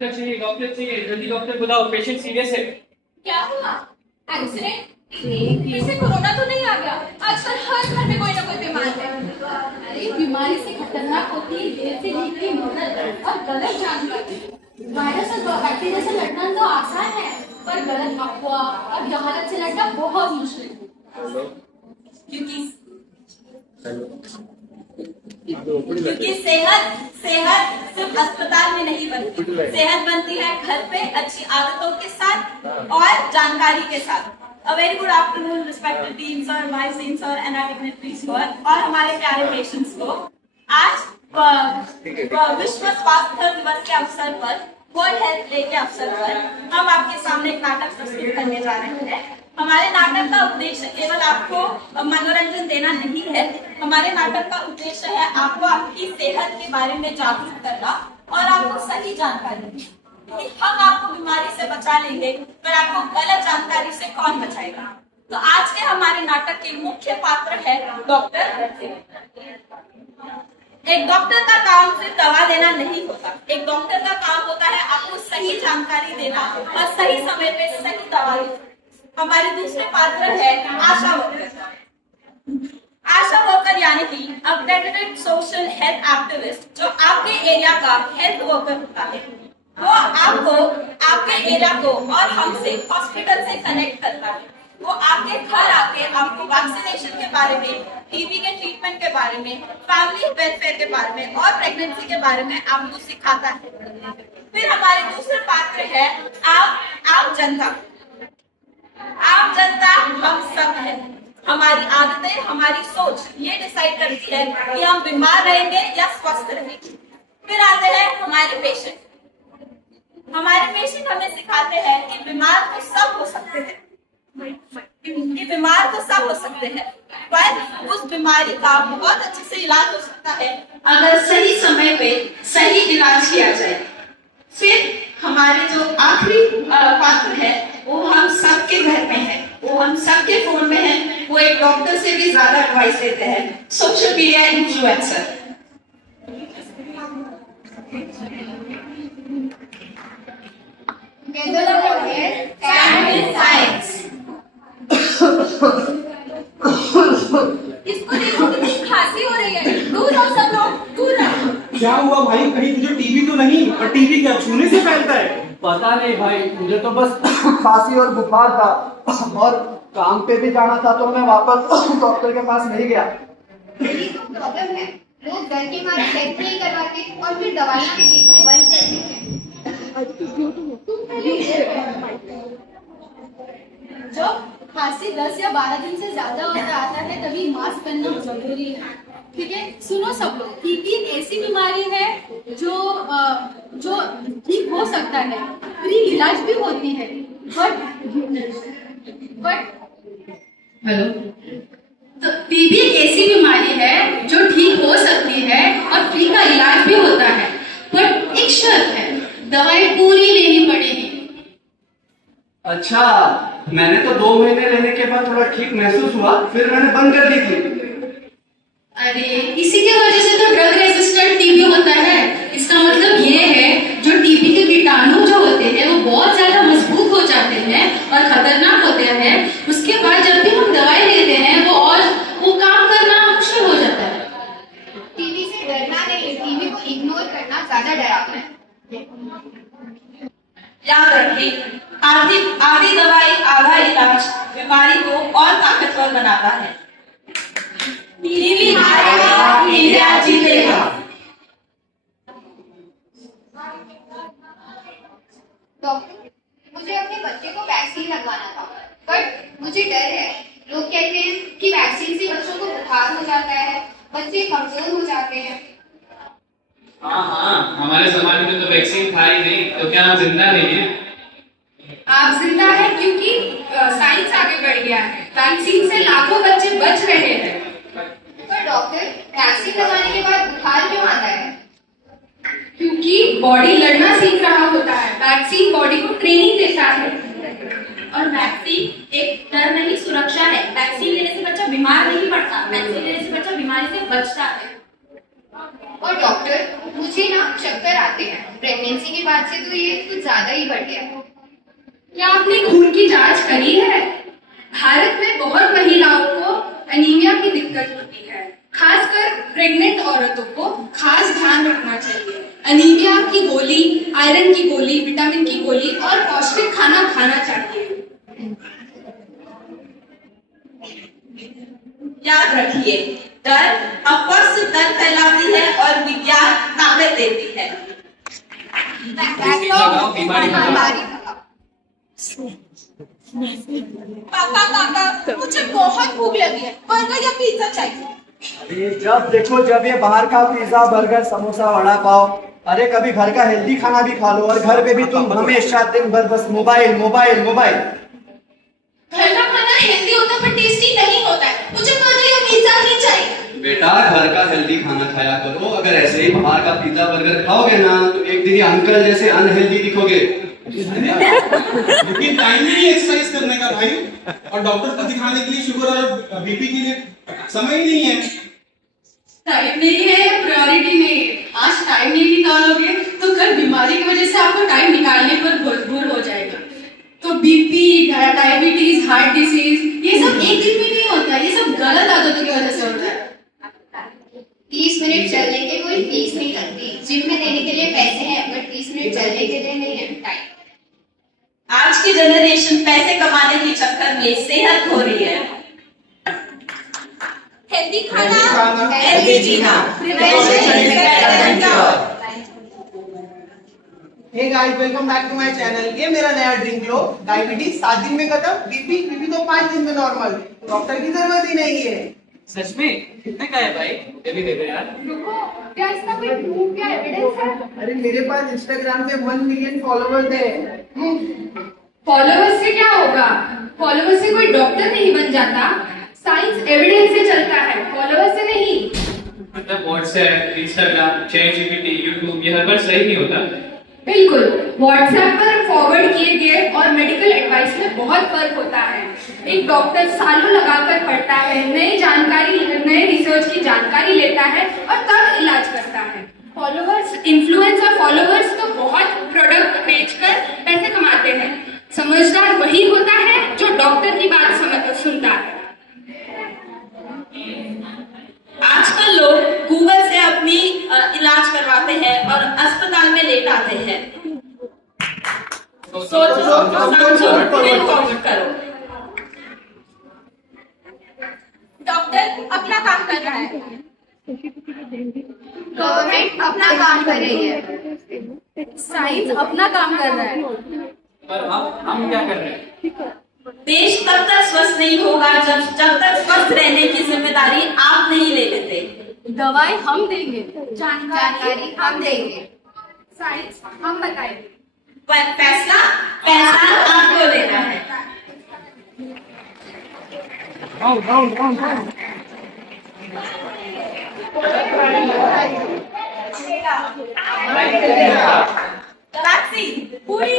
Doctor चाहिए, जल्दी doctor बुलाओ, पेशेंट सीरियस है। क्या हुआ? एक्सीडेंट? फिर से कोरोना तो नहीं आ गया? आजकल हर घर में कोई ना कोई बीमार है। अरे बीमारी से खतरनाक होती है देर से ली गई मदद और गलत जानकारी। वायरस और बैक्टीरिया से लड़ना तो आसान है, पर गलत अफवाह और जहालत से लड़ना बहुत मुश्किल है। क्योंकि सेहत सिर्फ अस्पताल में नहीं बनती, सेहत बनती है घर पे अच्छी आदतों के साथ और जानकारी के साथ। A very good afternoon, respected dean sir, vice dean sir, and our dignitaries sir, और हमारे प्यारे पेशेंट्स को। आज विश्व स्वास्थ्य दिवस के अवसर पर, वर्ल्ड हेल्थ डे के अवसर पर हम आपके सामने एक नाटक प्रस्तुत करने जा रहे हैं। हमारे नाटक का उद्देश्य केवल आपको मनोरंजन देना नहीं है। हमारे नाटक का उद्देश्य है आपको आपकी सेहत के बारे में जागरूक करना और आपको सही जानकारी देना। हम आपको बीमारी से बचा लेंगे, पर आपको गलत जानकारी से कौन बचाएगा? तो आज के हमारे नाटक के मुख्य पात्र है डॉक्टर। एक डॉक्टर का काम सिर्फ दवा देना नहीं होता, एक डॉक्टर का काम होता है आपको सही जानकारी देना और सही समय पे सही दवा देना। हमारे दूसरे पात्र है आशा वर्कर। आशा वर्कर यानी कि अपडेटेड सोशल हेल्थ एक्टिविस्ट, जो आपके एरिया का हेल्थ वर्कर होता है। वो आपको आपके एरिया को और हमसे हॉस्पिटल से कनेक्ट करता है। वो आपके घर आके आपको वैक्सीनेशन के बारे में, टीबी के ट्रीटमेंट के बारे में, फैमिली वेलफेयर के बारे में और प्रेगनेंसी के बारे में आपको सिखाता है। फिर हमारे दूसरे पात्र है आप जनता। आप जनता हम सब हैं। हमारी आदतें, हमारी सोच ये डिसाइड करती है कि हम बीमार रहेंगे या स्वस्थ रहेंगे। फिर आते हैं हमारे पेशेंट। हमारे पेशेंट हमें सिखाते हैं कि बीमार तो सब हो सकते हैं, पर उस बीमारी का बहुत अच्छे से इलाज हो सकता है अगर सही समय पे सही इलाज किया जाए। फिर हमारे जो आखिरी पात्र है वो हम सबके घर में है, वो हम सबके फोन में है। वो एक डॉक्टर से भी ज्यादा एडवाइस देते हैं, सोशल मीडिया इन्फ्लुएंसर। इसको देखो कितनी खांसी हो रही है। दूर रहो सब लोग, दूर रहो। क्या हुआ भाई? कहीं तुझे टीबी तो नहीं? और टीबी क्या छूने से फैलता है? पता नहीं भाई, मुझे तो बस खांसी और बुखार था और काम पे भी जाना था, तो मैं वापस डॉक्टर के पास नहीं गया। यही तो प्रॉब्लम है, लोग डर के मारे टेस्ट नहीं करवाते और फिर दवाइयाँ भी बीच में बंद कर देते हैं। जब खांसी 10 या 12 दिन से ज्यादा हो जाता है तभी मास्क पहनना जरूरी है। ठीक है, सुनो सब लोग, टीबी एक ऐसी बीमारी है जो ठीक हो सकता है, फ्री इलाज भी होती है, बट हेलो, तो टीबी एक ऐसी बीमारी है जो ठीक हो सकती है और फ्री का इलाज भी होता है, पर एक शर्त है, दवाई पूरी लेनी पड़ेगी। अच्छा, मैंने तो 2 महीने लेने के बाद थोड़ा ठीक महसूस हुआ, फिर मैंने बंद कर दी थी। अरे इसी की वजह से तो ड्रग रेजिस्टेंट टीबी होता है। इसका मतलब ये है जो टीबी के कीटाणु जो होते हैं वो बहुत ज्यादा मजबूत हो जाते हैं और खतरनाक होते हैं। उसके बाद जब भी हम दवाई लेते हैं वो काम करना मुश्किल हो जाता है। टीबी से डरना नहीं, टीबी को इग्नोर करना ज्यादा डरावना है। याद रखिए, आधी दवाई आधा इलाज बीमारी को और ताकतवर बनाता है। टीबी हारेगा, इंडिया जीतेगा। डॉक्टर, मुझे अपने बच्चे को वैक्सीन लगवाना था, बट मुझे डर है। लोग कहते हैं कि वैक्सीन से बच्चों को बुखार हो जाता है, बच्चे कमजोर हो जाते हैं। हाँ, हमारे समाज में तो वैक्सीन था ही नहीं, तो क्या हम जिंदा नहीं है? आप जिंदा है क्योंकि साइंस आगे बढ़ गया है। वैक्सीन से लाखों बच्चे बच रहे हैं। पर डॉक्टर, वैक्सीन लगाने के बाद बुखार क्यों आता है? क्योंकि बॉडी लड़ना सीख रहा होता है। वैक्सीन बॉडी को ट्रेनिंग देता है। और वैक्सीन एक डर नहीं, सुरक्षा है। वैक्सीन लेने से बच्चा बीमार नहीं पड़ता, वैक्सीन लेने से बच्चा बीमारी से बचता है। और डॉक्टर, मुझे ना चक्कर आते हैं। प्रेगनेंसी के बाद से तो ये कुछ ज्यादा ही बढ़ गया। क्या आपने खून की जांच करी है? भारत में बहुत महिलाओं को एनीमिया की दिक्कत होती है। खासकर प्रेग्नेंट औरतों को खास ध्यान रखना चाहिए। एनीमिया की गोली, आयरन की गोली, विटामिन की गोली और पौष्टिक खाना खाना चाहिए। याद रखिए, डर अपवर्स डर फैलाती है और विज्ञान ताकत देती है। लगाओ, बीमारी भगाओ। पापा पापा, मुझे बहुत भूख लगी है, बर्गर या पिज्जा चाहिए। अरे जब देखो जब ये बाहर का पिज्जा बर्गर समोसा वड़ा पाव, अरे कभी घर का हेल्दी खाना भी खा लो। और घर पे भी तुम हमेशा दिन भर बस मोबाइल मोबाइल मोबाइल। घर का खाना हेल्दी होता है पर टेस्टी नहीं होता है। मुझे बर्गर या पिज्जा ही चाहिए। बेटा घर का हेल्दी खाना खाया करो। अगर ऐसे ही बाहर का पिज्जा बर्गर खाओगे ना तो एक दिन ये अंकल जैसे अनहेल्दी दिखोगे। लेकिन टाइम नहीं है एक्सरसाइज करने का भाई, और डॉक्टर को दिखाने के लिए, शुगर और बीपी के लिए समय ही नहीं है। टाइम नहीं है या प्रायोरिटी नहीं है? आज टाइम नहीं निकालोगे तो कल बीमारी की वजह से आपको टाइम निकालने पर मजबूर हो जाएगा। तो बीपी, डायबिटीज, हार्ट डिसीज ये सब एक दिन में नहीं होता है। ये सब गलत आदतों की वजह से होता है। 30 मिनट चलने के कोई फीस नहीं लगती। जिम में देने के लिए पैसे हैं बट 30 मिनट चलने के लिए नहीं है टाइम। आज की जनरेशन पैसे कमाने के चक्कर में सेहत खो रही है। हेल्दी खाना, हेल्दी जीना, prevention is better than cure. Hey guys, welcome back to my channel. ये मेरा नया ड्रिंक लो। डायबिटीज 7 दिन में खत्म, बीपी तो 5 दिन में नॉर्मल। डॉक्टर की जरूरत ही नहीं है। सच में कितने का है भाई? ये भी दे दो यार। रुको, क्या इसका कोई प्रूफ या एविडेंस है? अरे मेरे पास इंस्टाग्राम पे 1 मिलियन फॉलोवर्स है। फॉलोवर्स से क्या होगा? फॉलोवर्स से कोई डॉक्टर नहीं बन जाता। साइंस एविडेंस से चलता है, फॉलोवर्स से नहीं। मतलब WhatsApp, Instagram, chat GPT, YouTube ये हर बार सही नहीं होता। बिल्कुल, व्हाट्सएप पर फॉरवर्ड किए गए और मेडिकल एडवाइस में बहुत फर्क होता है। एक डॉक्टर सालों लगाकर पढ़ता है, नई जानकारी, नए रिसर्च की जानकारी लेता है और तब इलाज करता है। फॉलोवर्स, इन्फ्लुएंसर फॉलोवर्स तो बहुत प्रोडक्ट बेचकर पैसे कमाते हैं। समझदार वही होता है जो डॉक्टर की बात सुनता है। आजकल लोग गूगल से अपनी इलाज करवाते हैं और अस्पताल में लेट आते हैं। सोचो, समझो, फिर कमेंट करो। डॉक्टर अपना काम कर रहा है, गवर्नमेंट अपना काम कर रही है। साइंस अपना काम कर रहा है। पर हम क्या कर रहे हैं? देश तब तक स्वस्थ नहीं होगा जब तक स्वस्थ रहने की जिम्मेदारी आप नहीं ले लेते। दवाई हम देंगे, जानकारी हम देंगे। साइंस हम बताएंगे। फैसला आपको लेना है। वैक्सीन पूरी